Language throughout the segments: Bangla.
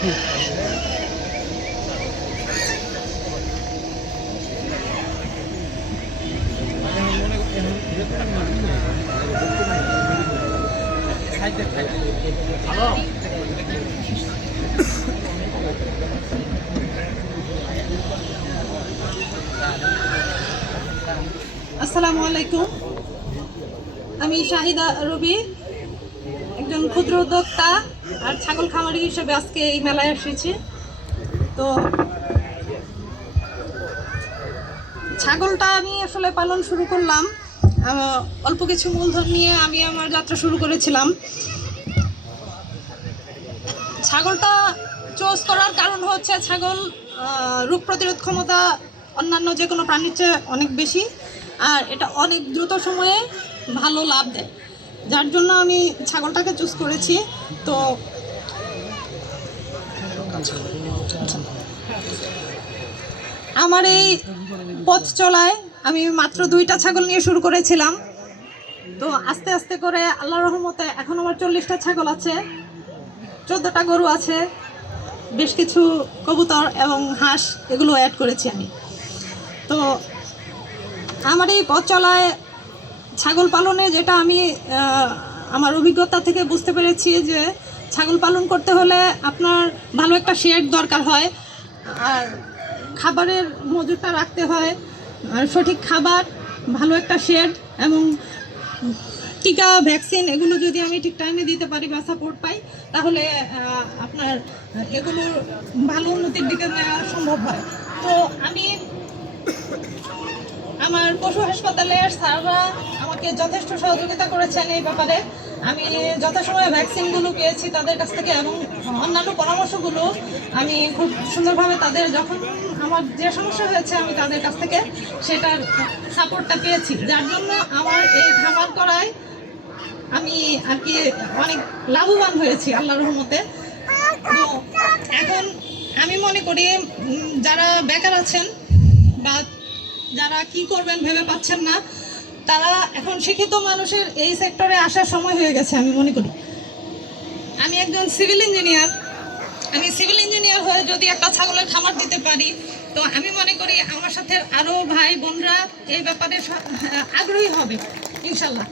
আসসালামু আলাইকুম। আমি শাহিদা রবি, একজন ক্ষুদ্র উদ্যোক্তা আর ছাগল খামারি হিসেবে আজকে এই মেলায় এসেছি। তো ছাগলটা আমি আসলে পালন শুরু করলাম অল্প কিছু মূলধন নিয়ে। আমি আমার যাত্রা শুরু করেছিলাম। ছাগলটা চয়েস করার কারণ হচ্ছে ছাগল রোগ প্রতিরোধ ক্ষমতা অন্যান্য যে কোনো প্রাণীর চেয়ে অনেক বেশি, আর এটা অনেক দ্রুত সময়ে ভালো লাভ দেয়, যার জন্য আমি ছাগলটাকে চুজ করেছি। তো আমার এই পথ চলায় আমি মাত্র 2টা ছাগল নিয়ে শুরু করেছিলাম। তো আস্তে আস্তে করে আল্লাহর রহমতে এখন আমার 40টা ছাগল আছে, 14টা গরু আছে, বেশ কিছু কবুতর এবং হাঁস এগুলো অ্যাড করেছি আমি। তো আমার এই পথ চলায় ছাগল পালনে যেটা আমি আমার অভিজ্ঞতা থেকে বুঝতে পেরেছি যে ছাগল পালন করতে হলে আপনার ভালো একটা শেড দরকার হয়, আর খাবারের মজুদটা রাখতে হয়, আর সঠিক খাবার, ভালো একটা শেড এবং টিকা ভ্যাকসিন এগুলো যদি আমি ঠিক টাইমে দিতে পারি বা সাপোর্ট পাই, তাহলে আপনার এগুলোর ভালো উন্নতির দিকে নেওয়া সম্ভব হয়। তো আমি আমার পশু হাসপাতালের স্যাররা আমাকে যথেষ্ট সহযোগিতা করেছেন এই ব্যাপারে। আমি যথাসময়ে ভ্যাকসিনগুলো পেয়েছি তাদের কাছ থেকে, এবং অন্যান্য পরামর্শগুলো আমি খুব সুন্দরভাবে তাদের, যখন আমার যে সমস্যা হয়েছে আমি তাদের কাছ থেকে সেটার সাপোর্টটা পেয়েছি, যার জন্য আমার এই খামার করায় আমি আর কি অনেক লাভবান হয়েছি আল্লাহর রহমতে। তো এখন আমি মনে করি যারা বেকার আছেন বা যারা কি করবেন ভেবে পাচ্ছেন না, তারা এখন শিক্ষিত মানুষের এই সেক্টরে আসার সময় হয়ে গেছে আমি মনে করি। আমি একজন সিভিল ইঞ্জিনিয়ার, আমি সিভিল ইঞ্জিনিয়ার হয়ে যদি একটা ছাগলের খামার দিতে পারি, তো আমি মনে করি আমার সাথে আরও ভাই বোনরা এই ব্যাপারে আগ্রহী হবে ইনশাল্লাহ।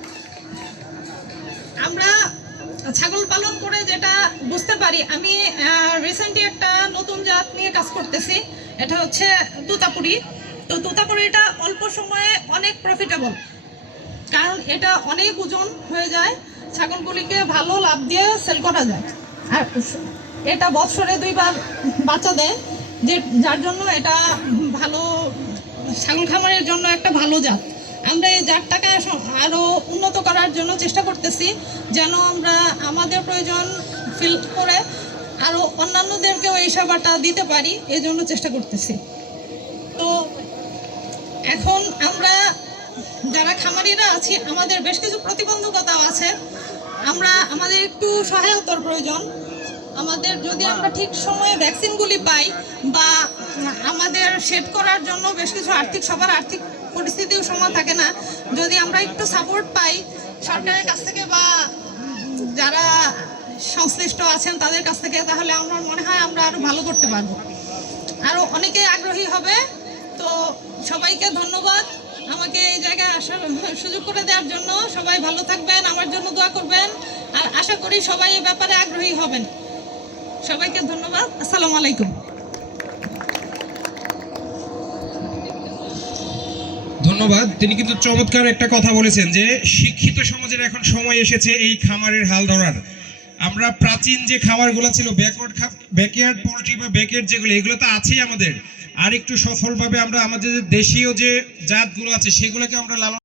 আমরা ছাগল পালন করে যেটা বুঝতে পারি, আমি রিসেন্টলি একটা নতুন জাত নিয়ে কাজ করতেছি, এটা হচ্ছে তুতাপুরি। তো তুতাপুরিটা অল্প সময়ে অনেক প্রফিটেবল, কারণ এটা অনেক ওজন হয়ে যায়, ছাগলগুলিকে ভালো লাভ দিয়ে সেল করা যায়, আর এটা বছরে 2বার বাচ্চা দেয়, যার জন্য এটা ভালো ছাগল খামারের জন্য একটা ভালো জাত। আমরা এই জাতটাকে আরও উন্নত করার জন্য চেষ্টা করতেছি, যেন আমরা আমাদের প্রয়োজন ফিল করে আরও অন্যান্যদেরকেও এই সেবাটা দিতে পারি, এই জন্য চেষ্টা করতেছি। তো এখন আমরা যারা খামারিরা আছি, আমাদের বেশ কিছু প্রতিবন্ধকতাও আছে। আমাদের একটু সহায়তার প্রয়োজন। আমাদের যদি আমরা ঠিক সময়ে ভ্যাকসিনগুলি পাই, বা আমাদের সেট করার জন্য বেশ কিছু সবার আর্থিক পরিস্থিতিও সমান থাকে না, যদি আমরা একটু সাপোর্ট পাই সরকারের কাছ থেকে বা যারা সংশ্লিষ্ট আছেন তাদের কাছ থেকে, তাহলে আমার মনে হয় আমরা আরও ভালো করতে পারবো, আরও অনেকে আগ্রহী হবে। তো সবাইকে ধন্যবাদ আমাকে এই জায়গায় আসার সুযোগ করে দেওয়ার জন্য। সবাই ভালো থাকবেন, আমার জন্য দোয়া করবেন, আর আশা করি সবাই এই ব্যাপারে আগ্রহী হবেন। সবাইকে ধন্যবাদ। আসসালামু আলাইকুম। ধন্যবাদ। তিনি কিন্তু চমৎকার একটা কথা বলেছেন যে শিক্ষিত সমাজের এখন সময় এসেছে এই খামারের হাল ধরার। আমরা প্রাচীন যে খামারগুলো ছিল, ব্যাকয়ার্ড পোল্ট্রি বা ব্যাকয়ার্ড যেগুলো, এগুলো তো আছেই আমাদের, আর একটু সফলভাবে আমরা আমাদের দেশীয় যে জাতগুলো আছে সেগুলোকে আমরা লালন